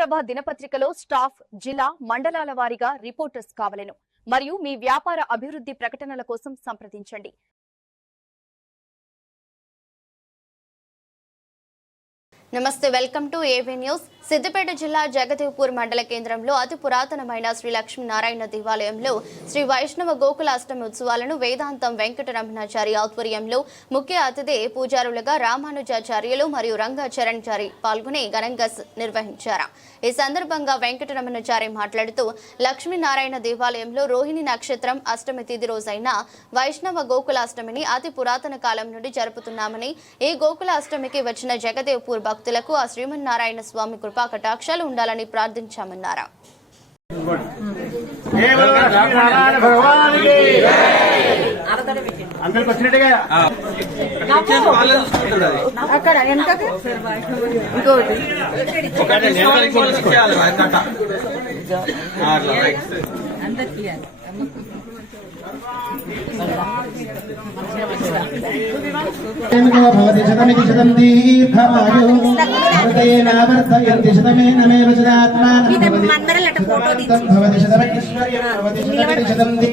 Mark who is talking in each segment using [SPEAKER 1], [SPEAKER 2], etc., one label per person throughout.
[SPEAKER 1] ప్రభ దినపత్రికలో స్టాఫ్ జిల్లా మండలాల వారీగా రిపోర్టర్స్ కావలెను. మరియు మీ వ్యాపార అభివృద్ధి ప్రకటనల కోసం సంప్రదించండి. నమస్తే welcome to AV news. Siddipet జిల్లా జగదేవ్పూర్ మండల కేంద్రంలో అతి పురాతనమైన శ్రీ లక్ష్మీనారాయణ దేవాలయంలో శ్రీ వైష్ణవ గోకులాష్టమి ఉత్సవాలను వేదాంతం వెంకటరమణాచారి ఆధ్వర్యంలో ముఖ్య అతిథి పూజారులుగా రామానుజాచార్యులు మరియు రంగాచరణ్చారి పాల్గొని ఘనంగా నిర్వహించారు. ఈ సందర్భంగా వెంకటరమణాచారి మాట్లాడుతూ లక్ష్మీనారాయణ దేవాలయంలో రోహిణి నక్షత్రం అష్టమి తిథి రోజైన వైష్ణవ గోకులాష్టమిని అతి పురాతన కాలం నుండి జరుపుతున్నామని ఈ గోకులాష్టమికి వచ్చిన జగదేవ్పూర్ భక్తులకు ఆ శ్రీమన్నారాయణ స్వామి కృపా కటాక్షాలు ఉండాలని ప్రార్థించామన్నారు.
[SPEAKER 2] అందరికి వచ్చినట్టుగా.
[SPEAKER 3] అక్కడ వెనకకి ఇంకోటి. అందరికి
[SPEAKER 2] భవతి శతమితి శతం దీర్ఘమాయు భరతేనావర్తయంతి శతమేనమేవ శతాత్మానం భవతి శతమనంతం భవతి శతమైశ్వర్యం భవతి శతమితి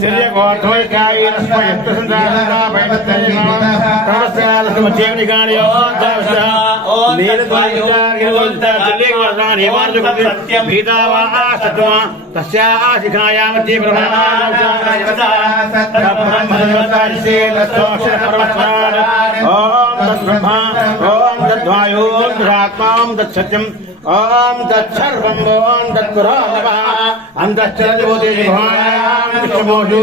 [SPEAKER 2] తెలియ
[SPEAKER 4] గోత్రం కాయ బయట తెలియ తమస్యాలు జీవని కానీ యాన్యస్మాకం సిద్ధితాని తాని త్వయో భవ తస్యాశిఖాయామతి ఓం తద్బ్రహ్మ ఓం తద్వాయోం తదాత్మాం తత్సత్యం ఓం తత్సర్వం ఓం తత్పురాణవ అంతశ్చరతి భూతే భవాయాం విష్ణుమోషు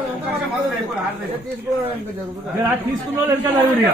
[SPEAKER 5] తీసుకున్న వాళ్ళు వెనకాల ఎవరిగా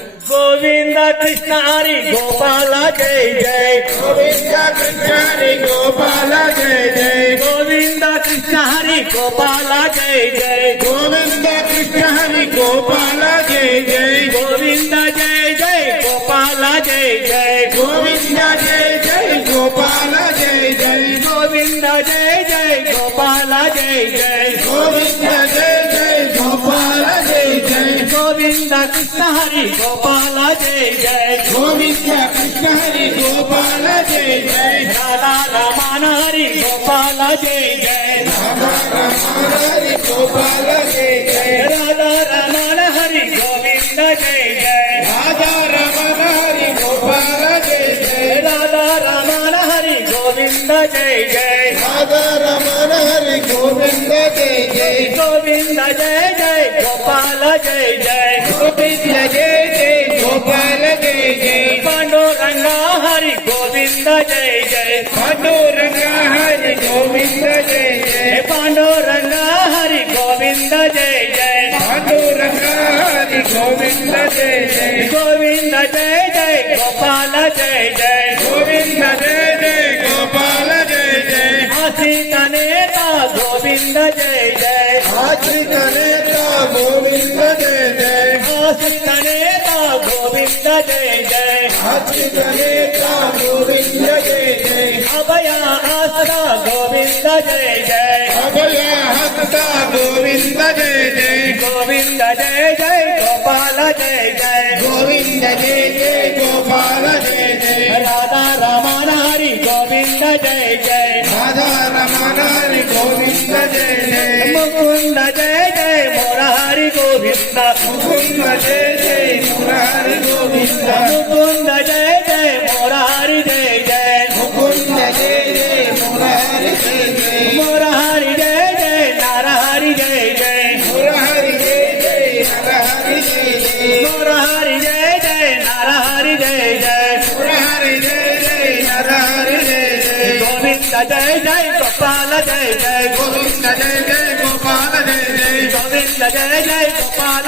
[SPEAKER 5] గోవింద కృష్ణ హరి గోపాల జై జై.
[SPEAKER 4] గోవింద కృష్ణ హరి గోపాల జయ జయ
[SPEAKER 5] గోవింద కృష్ణ హరి గోపాల జై జై.
[SPEAKER 4] గోవింద కృష్ణ హరి గోపాల జయ జయ
[SPEAKER 5] గోవింద జై జై గోపాల జై జై.
[SPEAKER 4] గోవింద జయ జయ గోపాల జయ జయ
[SPEAKER 5] గోవింద
[SPEAKER 4] జయ జయ గోపాల జయ జయ
[SPEAKER 5] గోవింద గోవింద
[SPEAKER 4] اری گوپالا جی
[SPEAKER 5] جی گوشت کشن ہری گوپال جی
[SPEAKER 4] جی دادا راما ناری
[SPEAKER 5] گوپالا جی جی గోవింద జయ జయ
[SPEAKER 4] రాధా రమణ హరి
[SPEAKER 5] గోవింద జయ జయ
[SPEAKER 4] గోవింద జయ జయ
[SPEAKER 5] గోపాల జయ జయ
[SPEAKER 4] గోవింద జయ జయ గోపాల జయ జయ
[SPEAKER 5] పాండురంగ హరి గోవింద జయ జయ
[SPEAKER 4] పాండురంగ హరి గోవింద జయ జయ
[SPEAKER 5] పాండురంగ హరి గోవింద జయ జయ
[SPEAKER 4] పాండురంగ హరి గోవింద జయ జయ
[SPEAKER 5] గోవింద జయ జయ గోపాల జయ జయ
[SPEAKER 4] గోవింద జయ
[SPEAKER 5] श्री गणेता गोविंद जय जय श्री
[SPEAKER 4] गणेता गोविंद जय जय श्री गणेता
[SPEAKER 5] गोविंद जय जय श्री गणेता गोविंद
[SPEAKER 4] जय जय अभया हस्ता गोविंद जय
[SPEAKER 5] जय अभया हस्ता गोविंद जय जय
[SPEAKER 4] गोविंद जय जय गोपाल जय जय
[SPEAKER 5] गोविंद जय जय गोपाल जय जय
[SPEAKER 4] राधा रमण हरि गोविंद जय जय
[SPEAKER 5] গোবিন্দা মুকুন্দ জয় জয় মুরারি গোবিন্দা
[SPEAKER 4] মুকুন্দ জয় জয় মুরারি জয় জয়।
[SPEAKER 5] মুকুন্দ জয় জয় মুরারি জয় জয়।
[SPEAKER 4] মুরারি জয়
[SPEAKER 5] জয় নারারি জয় জয়। মুরারি জয় জয় নারারি
[SPEAKER 4] জয় জয়। মুরারি জয় জয় নারারি জয় জয়। মুরারি জয় জয় নারারি জয় জয়। গোবিন্দ জয় জয় গোপাল
[SPEAKER 2] জয় জয়। গোবিন্দ জয় জয় গোপাল জয় জয়। গোবিন্দ জয় জয়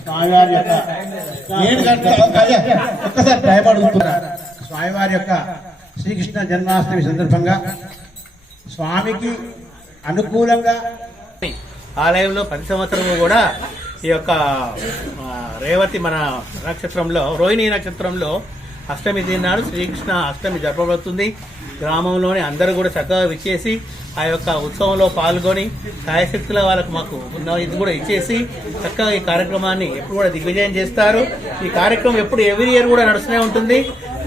[SPEAKER 2] స్వామివారి యొక్క ఒక్కసారి టైం అడుగుతున్నా స్వామివారి యొక్క శ్రీకృష్ణ జన్మాష్టమి సందర్భంగా స్వామికి అనుకూలంగా
[SPEAKER 6] ఆలయంలో ప్రతి సంవత్సరము కూడా ఈ యొక్క రేవతి మన నక్షత్రంలో రోహిణి నక్షత్రంలో అష్టమి దినాడు శ్రీకృష్ణ అష్టమి జరపబడుతుంది గ్రామంలోని అందరూ కూడా చక్కగా విచ్చేసి ఆ యొక్క ఉత్సవంలో పాల్గొని సాయశక్తుల వాళ్ళకు మాకు ఉన్న ఇది కూడా ఇచ్చేసి చక్కగా ఈ కార్యక్రమాన్ని ఎప్పుడు కూడా దిగ్విజయం చేస్తారు. ఈ కార్యక్రమం ఎప్పుడు ఎవ్రీ ఇయర్ కూడా నడుస్తూనే ఉంటుంది.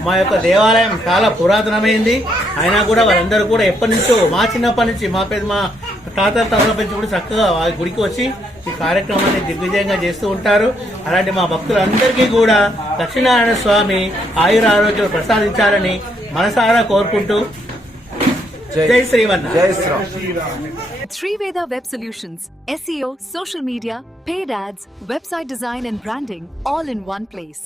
[SPEAKER 6] మా యొక్క దేవాలయం చాలా పురాతనమైంది. అయినా కూడా వారందరూ కూడా ఎప్పటి నుంచో మా చిన్నప్పటి నుంచి మా పెద్ద మా తాతల తరల నుంచి కూడా చక్కగా గుడికి వచ్చి ఈ కార్యక్రమాన్ని దిగ్విజయంగా చేస్తూ ఉంటారు. అలాంటి మా భక్తులందరికీ కూడా లక్ష్మీనారాయణ స్వామి ఆయుర ఆరోగ్యం ప్రసాదించాలని మనసారా కోరుకుంటూ జై శ్రీమన్
[SPEAKER 7] జై Shriram. Shriveda web solutions SEO social media paid ads website design and branding all in one place